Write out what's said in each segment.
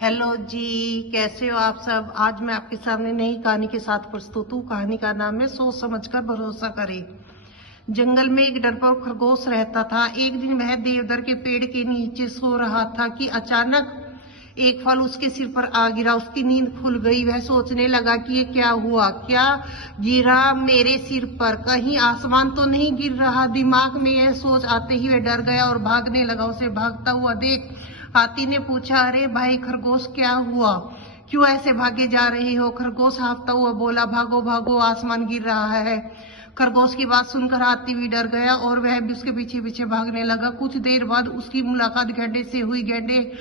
Hello जी, कैसे हो आप सब। आज मैं आपके सामने नई कहानी के साथ प्रस्तुत हूँ। कहानी का नाम है सोच समझकर भरोसा करें। जंगल में एक डरपोक खरगोश रहता था। एक दिन वह देवदार के पेड़ के नीचे सो रहा था कि अचानक एक फल उसके सिर पर आ गिरा। उसकी नींद खुल गई। वह सोचने लगा कि ये क्या हुआ, क्या गिरा मेरे सिर पर, कहीं आसमान तो नहीं गिर रहा। दिमाग में यह सोच आते ही वह डर गया और भागने लगा। उसे भागता हुआ देख हाथी ने पूछा, अरे भाई खरगोश, क्या हुआ, क्यों ऐसे भागे जा रहे हो। खरगोश हाफता हुआ बोला, भागो भागो, आसमान गिर रहा है। खरगोश की बात सुनकर हाथी भी डर गया और वह भी उसके पीछे पीछे भागने लगा। कुछ देर बाद उसकी मुलाकात गैंडे से हुई। गैंडे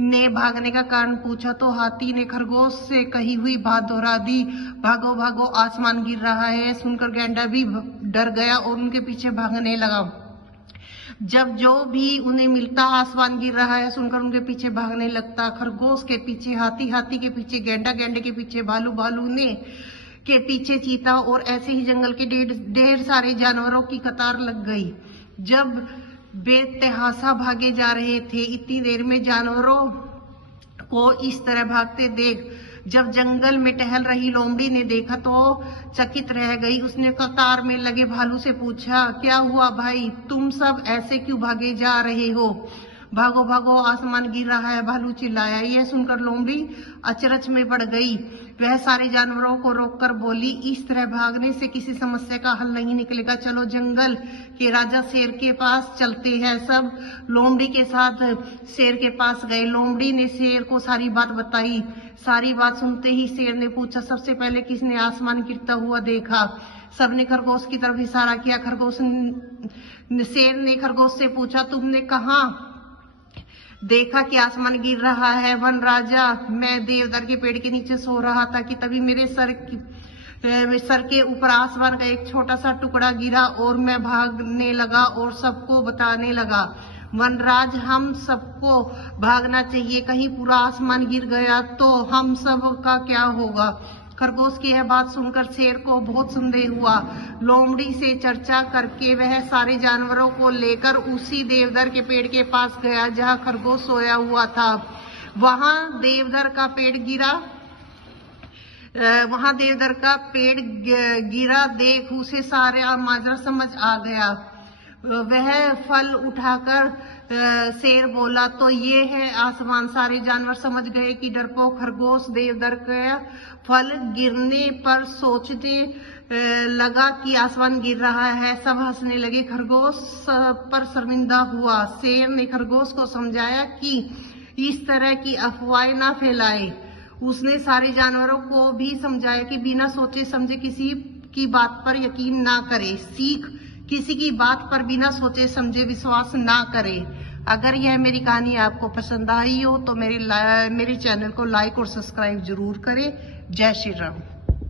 ने भागने का कारण पूछा तो हाथी ने खरगोश से कही हुई बात दोहरा दी, भागो भागो, आसमान गिर रहा है। सुनकर गैंडा भी डर गया और उनके पीछे भागने लगा। जब जो भी उन्हें मिलता आसमान गिर रहा है सुनकर उनके पीछे भागने लगता। खरगोश के पीछे हाथी, हाथी के पीछे गैंडा, गैंडे के पीछे भालू, भालू ने के पीछे चीता, और ऐसे ही जंगल के ढेर सारे जानवरों की कतार लग गई। जब बेतहाशा भागे जा रहे थे, इतनी देर में जानवरों को इस तरह भागते देख जब जंगल में टहल रही लोमड़ी ने देखा तो चकित रह गई। उसने कतार में लगे भालू से पूछा, क्या हुआ भाई, तुम सब ऐसे क्यों भागे जा रहे हो। भागो भागो, आसमान गिर रहा है, भालू चिल्लाया। यह सुनकर लोमड़ी अचरज में पड़ गई। वह सारे जानवरों को रोककर बोली, इस तरह भागने से किसी समस्या का हल नहीं निकलेगा। चलो जंगल के राजा शेर के पास चलते हैं। सब लोमड़ी के साथ शेर के पास गए। लोमड़ी ने शेर को सारी बात बताई। सारी बात सुनते ही शेर ने पूछा, सबसे पहले किसने आसमान गिरता हुआ देखा। सबने खरगोश की तरफ इशारा किया। शेर ने खरगोश से पूछा, तुमने कहाँ देखा कि आसमान गिर रहा है। वन राजा, मैं देवदार के पेड़ के नीचे सो रहा था कि तभी मेरे सर के ऊपर आसमान का एक छोटा सा टुकड़ा गिरा और मैं भागने लगा और सबको बताने लगा। वनराज, हम सबको भागना चाहिए, कहीं पूरा आसमान गिर गया तो हम सब का क्या होगा। खरगोश की यह बात सुनकर शेर को बहुत संदेह हुआ। लोमड़ी से चर्चा करके वह सारे जानवरों को लेकर उसी देवदार के पेड़ के पास गया जहां खरगोश सोया हुआ था। वहां देवदार का पेड़ गिरा देख उसे सारा माजरा समझ आ गया। वह फल उठाकर शेर बोला, तो ये है आसमान। सारे जानवर समझ गए कि डरपोक खरगोश देवदार का फल गिरने पर सोचने लगा कि आसमान गिर रहा है। सब हंसने लगे। खरगोश पर शर्मिंदा हुआ। शेर ने खरगोश को समझाया कि इस तरह की अफवाहें ना फैलाए। उसने सारे जानवरों को भी समझाया कि बिना सोचे समझे किसी की बात पर यकीन ना करे। किसी की बात पर बिना सोचे समझे विश्वास ना करें। अगर यह मेरी कहानी आपको पसंद आई हो तो मेरे चैनल को लाइक और सब्सक्राइब जरूर करें। जय श्री राम।